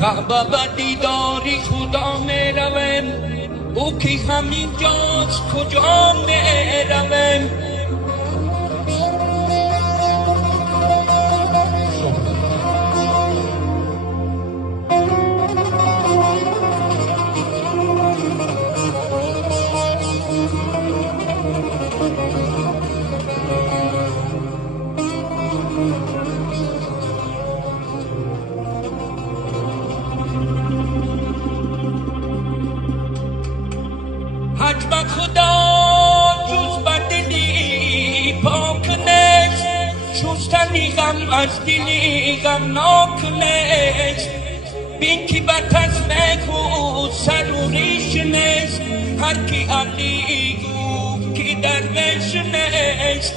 کعبه به دیداری خدا می رویم، او که همین جاست کجا می رویم. حج به خدا جز به دلی پاک نیست، شستنی غم از دلی غمناک نیست. بین که به تسبیح خود سر و ریش نیست، هر کی علی گفت که درویش نیست.